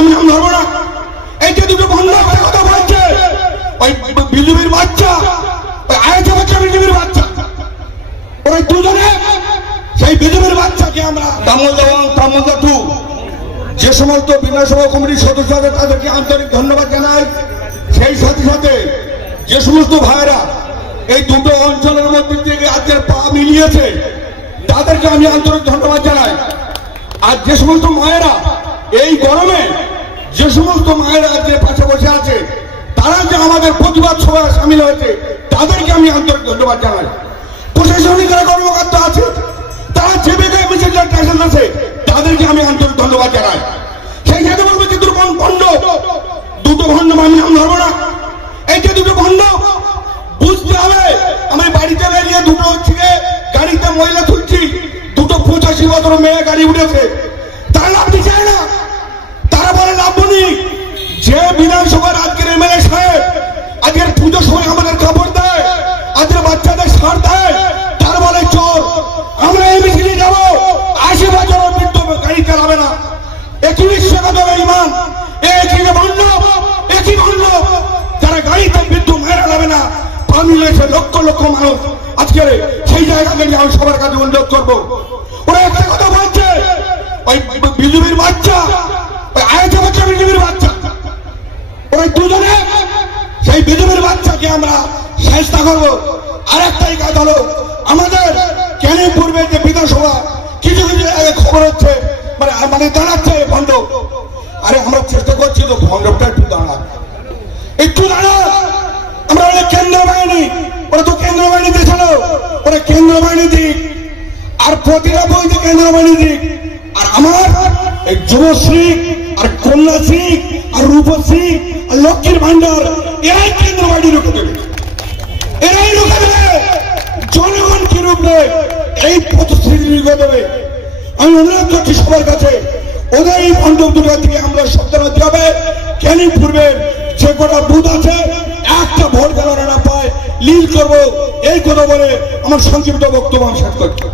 আমি নাম ধরবো না। এই যে দুটো ভণ্ড কথা বলছে, ওই বিজেপির বাচ্চা, ওই আয়েছে বাচ্চা বিজেপির বাচ্চা, ওই দুজনে সেই বিজেপির বাচ্চাকে আমরা তামোদা টু যে সমস্ত বিধানসভা কমিটির সদস্য আছে তাদেরকে আন্তরিক ধন্যবাদ জানাই। সেই সাথে সাথে যে সমস্ত ভাইয়েরা এই দুটো অঞ্চলের মধ্যে থেকে আজকের পা মিলিয়েছে তাদেরকে আমি আন্তরিক ধন্যবাদ জানাই। আর যে সমস্ত মায়েরা এই গরমে যে সমস্ত মায়েরা আজকে পাশে বসে আছে তারা যে আমাদের প্রতিবাদ সভায় সামিল হয়েছে তাদেরকে আমি আন্তরিক ধন্যবাদ জানাই। প্রশাসনিক যারা কর্মকর্তা আছে তারা যেভাবে মিছিল স্টেশন আছে তাদেরকে আমি আন্তরিক ধন্যবাদ জানাই। সেই সাথে বলবো যে দুটো ভণ্ড আমি নাম ধরবো না। এই যে দুটো ভণ্ড বুঝতে হবে, আমি বাড়িতে বেরিয়ে দুটো থেকে গাড়িতে মহিলা তুলছি, দুটো 85 বছর মেয়ে গাড়ি উঠেছে, তারা লাভ দিচ্ছে না। তারা বলে লাভ নেই। যে বিধানসভার আজকের এমএলএ সাহেব আজকের পুজোর সময় আমাদের কাপড় দেয়, আজকের বাচ্চাদের সার দেয়, তার বলে চোর। আমরা এই মিছিলে যাবো, 80 বছরের বৃদ্ধ গাড়ি চালাবে না। একই বিশ্বকাপ ইমান, একই ভণ্ড, একই ভণ্ড যারা গাড়িতে বৃদ্ধ মেয়েরা যাবে না। আমি রয়েছে লক্ষ লক্ষ মানুষ আজকের সেই জায়গা থেকে আমি সবার কাছে অনুরোধ করবো। ওরা একটা কথা বলছে, ওই বিজেপির বাচ্চা, ওই আয়েছে বাচ্চা বিজেপির বাচ্চা, ওই দুজনে সেই বিজেপির বাচ্চাকে আমরা চেষ্টা করবো। আর একটাই কাজ হলো, আমাদের কেন পূর্বে যে বিধানসভা কিছু কিছু খবর হচ্ছে মানে দাঁড়াচ্ছে ভণ্ড। আরে আমরা চেষ্টা করছি তো ভণ্ডটা একটু দাঁড়া, একটু দাঁড়া। আমরা কেন্দ্র বাহিনী, ওরা তো কেন্দ্র বাহিনী দিয়েছিল, ওরা কেন্দ্র বাহিনী দিক, আর প্রতিটা বইতে কেন্দ্র বাহিনী দিক। আর আমার এই যুবশ্রী আর কন্যাশ্রী আর রূপশ্রী আর লক্ষ্মীর ভান্ডার এরাই কেন্দ্র বাহিনী রুখে দেবে, এরাই রুখে দেবে। জনগণ কি রূপে এই প্রতিশ্রুতি রুখে দেবে। আমি অনুরোধ করছি সবার কাছে, ওদের এই মণ্ডপ দুর্গা থেকে আমরা সাবধান হতে হবে। কেন পূর্বে যে কটা বুথ আছে একটা ভোট দেওয়ার না পায় লিড করবো, এই কথা বলে আমার সংক্ষিপ্ত বক্তব্য শেষ করছি।